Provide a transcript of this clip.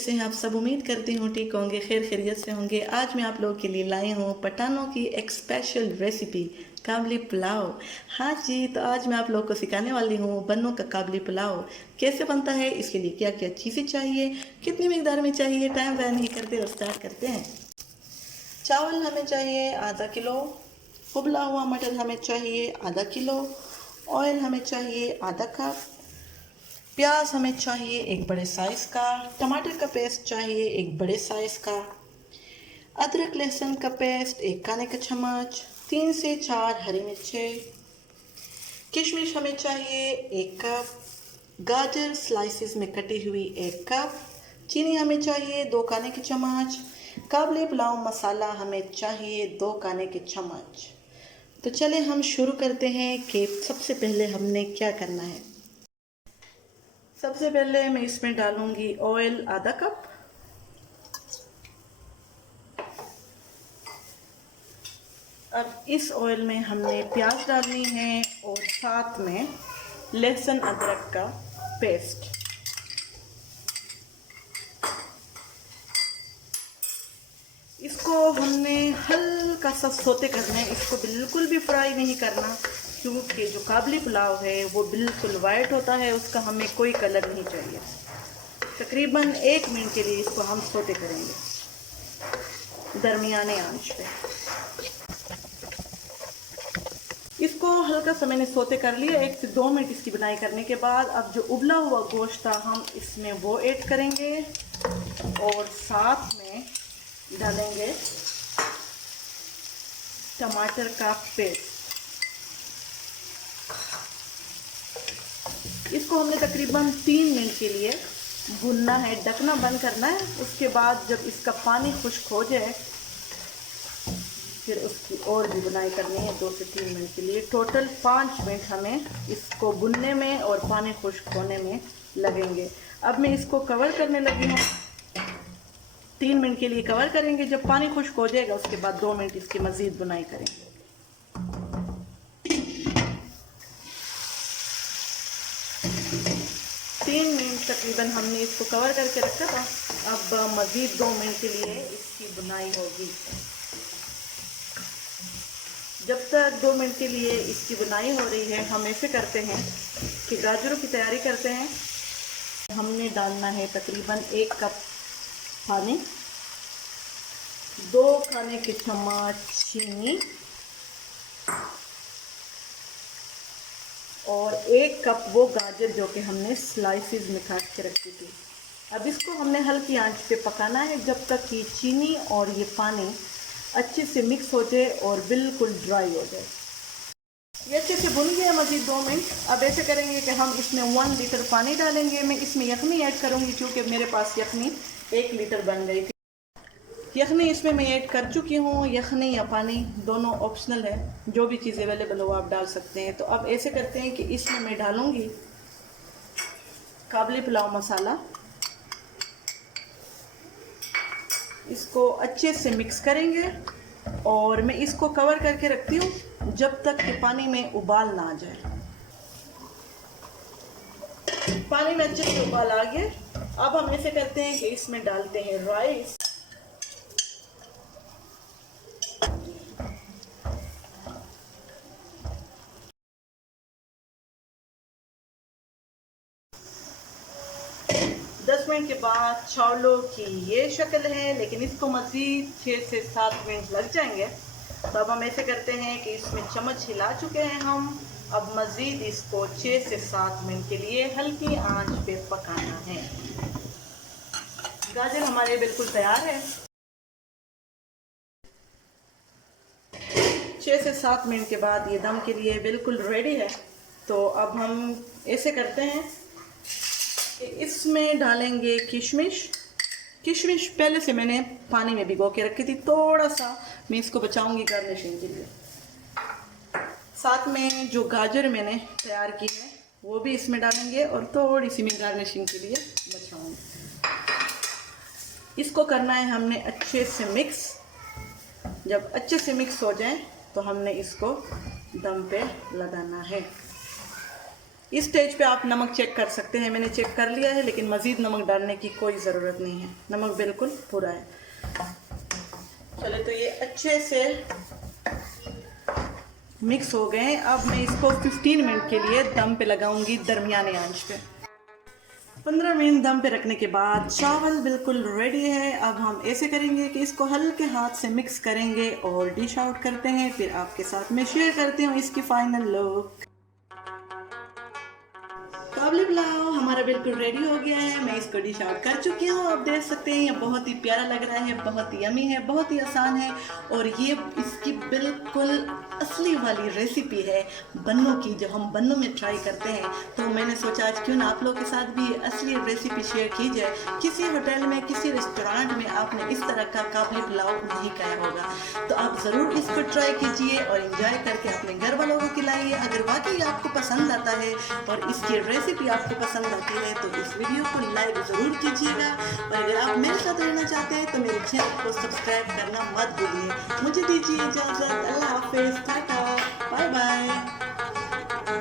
कैसे हैं आप सब। उम्मीद करती हूँ ठीक होंगे, खैर खैरियत से होंगे। आज मैं आप लोगों के लिए लाई हूँ पठानों की एक स्पेशल रेसिपी काबली पुलाव। हाँ जी, तो आज मैं आप लोगों को सिखाने वाली हूँ बन्नों का काबली पुलाव कैसे बनता है, इसके लिए क्या क्या चीज़ें चाहिए, कितनी मिकदार में चाहिए। टाइम ज़ाया नहीं करते और स्टार्ट करते हैं। चावल हमें चाहिए आधा किलो, उबला हुआ मटर हमें चाहिए आधा किलो, ऑयल हमें चाहिए आधा कप, प्याज हमें चाहिए एक बड़े साइज़ का, टमाटर का पेस्ट चाहिए एक बड़े साइज़ का, अदरक लहसुन का पेस्ट एक खाने का चम्मच, 3 से 4 हरी मिर्चें, किशमिश हमें चाहिए एक कप, गाजर स्लाइसिस में कटी हुई एक कप, चीनी हमें चाहिए 2 खाने के चम्मच, काबली पुलाव मसाला हमें चाहिए 2 खाने के चम्मच। तो चले हम शुरू करते हैं कि सबसे पहले हमने क्या करना है। सबसे पहले मैं इसमें डालूंगी ऑयल आधा कप, अब इस ऑयल में हमने प्याज डालनी है और साथ में लहसुन अदरक का पेस्ट। इसको हमने हल्का सा सोते करना है, इसको बिल्कुल भी फ्राई नहीं करना, क्योंकि जो काबली पुलाव है वो बिल्कुल वाइट होता है, उसका हमें कोई कलर नहीं चाहिए। तकरीबन 1 मिनट के लिए इसको हम सोते करेंगे दरमियाने आंच पे। इसको हल्का सा मैंने सोते कर लिया। 1 से 2 मिनट इसकी बुनाई करने के बाद अब जो उबला हुआ गोश्त था हम इसमें वो ऐड करेंगे और साथ में डालेंगे टमाटर का पेस्ट। इसको हमने तकरीबन 3 मिनट के लिए भुनना है, ढकना बंद करना है। उसके बाद जब इसका पानी खुश्क हो जाए फिर उसकी और भी बुनाई करनी है 2 से 3 मिनट के लिए। टोटल 5 मिनट हमें इसको भुनने में और पानी खुश्क होने में लगेंगे। अब मैं इसको कवर करने लगी हूँ। 3 मिनट के लिए कवर करेंगे, जब पानी खुश्क हो जाएगा उसके बाद 2 मिनट इसकी मज़ीद बुनाई करेंगे। 3 मिनट तकरीबन हमने इसको कवर करके रखा था। अब मज़ीद 2 मिनट के लिए इसकी बुनाई होगी। जब तक 2 मिनट के लिए इसकी बुनाई हो रही है हम ऐसे करते हैं कि गाजरों की तैयारी करते हैं। हमने डालना है तकरीबन 1 कप पानी, 2 खाने के चम्मच चीनी और 1 कप वो गाजर जो कि हमने स्लाइसिस में काट के रखी थी। अब इसको हमने हल्की आंच पे पकाना है जब तक कि चीनी और ये पानी अच्छे से मिक्स हो जाए और बिल्कुल ड्राई हो जाए। ये अच्छे से भुन गया मज़ीद 2 मिनट। अब ऐसे करेंगे कि हम इसमें 1 लीटर पानी डालेंगे। मैं इसमें यखनी ऐड करूँगी क्योंकि मेरे पास यखनी 1 लीटर बन गई थी। यखनी इसमें मैं ऐड कर चुकी हूँ। यखनी या पानी दोनों ऑप्शनल है, जो भी चीज़ अवेलेबल हो आप डाल सकते हैं। तो अब ऐसे करते हैं कि इसमें मैं डालूँगी काबली पुलाव मसाला। इसको अच्छे से मिक्स करेंगे और मैं इसको कवर करके रखती हूँ जब तक कि पानी में उबाल ना आ जाए। पानी में अच्छे से उबाल आ गया। अब हम ऐसे करते हैं कि इसमें डालते हैं राइस। दस मिनट के बाद चावलों की ये शक्ल है, लेकिन इसको मज़ीद 6 से 7 मिनट लग जाएंगे। तो अब हम ऐसे करते हैं कि इसमें चम्मच हिला चुके हैं हम। अब मज़ीद इसको 6 से 7 मिनट के लिए हल्की आंच पे पकाना है। गाजर हमारे बिल्कुल तैयार है। 6 से 7 मिनट के बाद ये दम के लिए बिल्कुल रेडी है। तो अब हम ऐसे करते हैं कि इसमें डालेंगे किशमिश। किशमिश पहले से मैंने पानी में भिगो के रखी थी, थोड़ा सा मैं इसको बचाऊंगी गार्निशिंग के लिए। साथ में जो गाजर मैंने तैयार की है वो भी इसमें डालेंगे और थोड़ी सी मैं गार्निशिंग के लिए बचाऊंगी। इसको करना है हमने अच्छे से मिक्स। जब अच्छे से मिक्स हो जाए तो हमने इसको दम पे लगाना है। इस स्टेज पे आप नमक चेक कर सकते हैं, मैंने चेक कर लिया है, लेकिन मज़ीद नमक डालने की कोई ज़रूरत नहीं है, नमक बिल्कुल पूरा है। चले तो ये अच्छे से मिक्स हो गए। अब मैं इसको 15 मिनट के लिए दम पे लगाऊंगी दरमियाने आंच पे। 15 मिनट दम पे रखने के बाद चावल बिल्कुल रेडी है। अब हम ऐसे करेंगे कि इसको हल्के हाथ से मिक्स करेंगे और डिश आउट करते हैं, फिर आपके साथ मैं शेयर करती हूँ इसकी फाइनल लुक। काबली पुलाव हमारा बिल्कुल रेडी हो गया है, मैं इसको डिश आउट कर चुकी हूँ। आप देख सकते हैं ये बहुत ही प्यारा लग रहा है, बहुत ही यमी है, बहुत ही आसान है और ये इसकी बिल्कुल असली वाली रेसिपी है बन्नों की, जो हम बन्नों में ट्राई करते हैं। तो मैंने सोचा आज क्यों ना आप लोगों के साथ भी असली रेसिपी शेयर की जाए। किसी होटल में, किसी रेस्टोरेंट में आपने इस तरह का काबली पुलाव नहीं खाया होगा, तो आप ज़रूर इसको ट्राई कीजिए और इंजॉय करके अपने घर वालों को खिलाइए। अगर वाकई आपको पसंद आता है और इसकी रेसिपी आपको पसंद आती है तो इस वीडियो को लाइक ज़रूर कीजिएगा और अगर आप मेरे साथ रहना चाहते हैं तो मेरे चैनल को सब्सक्राइब करना मत भूलिए। मुझे दीजिए इजाज़त, अल्लाह हाफिज़, टाटा, बाय बाय।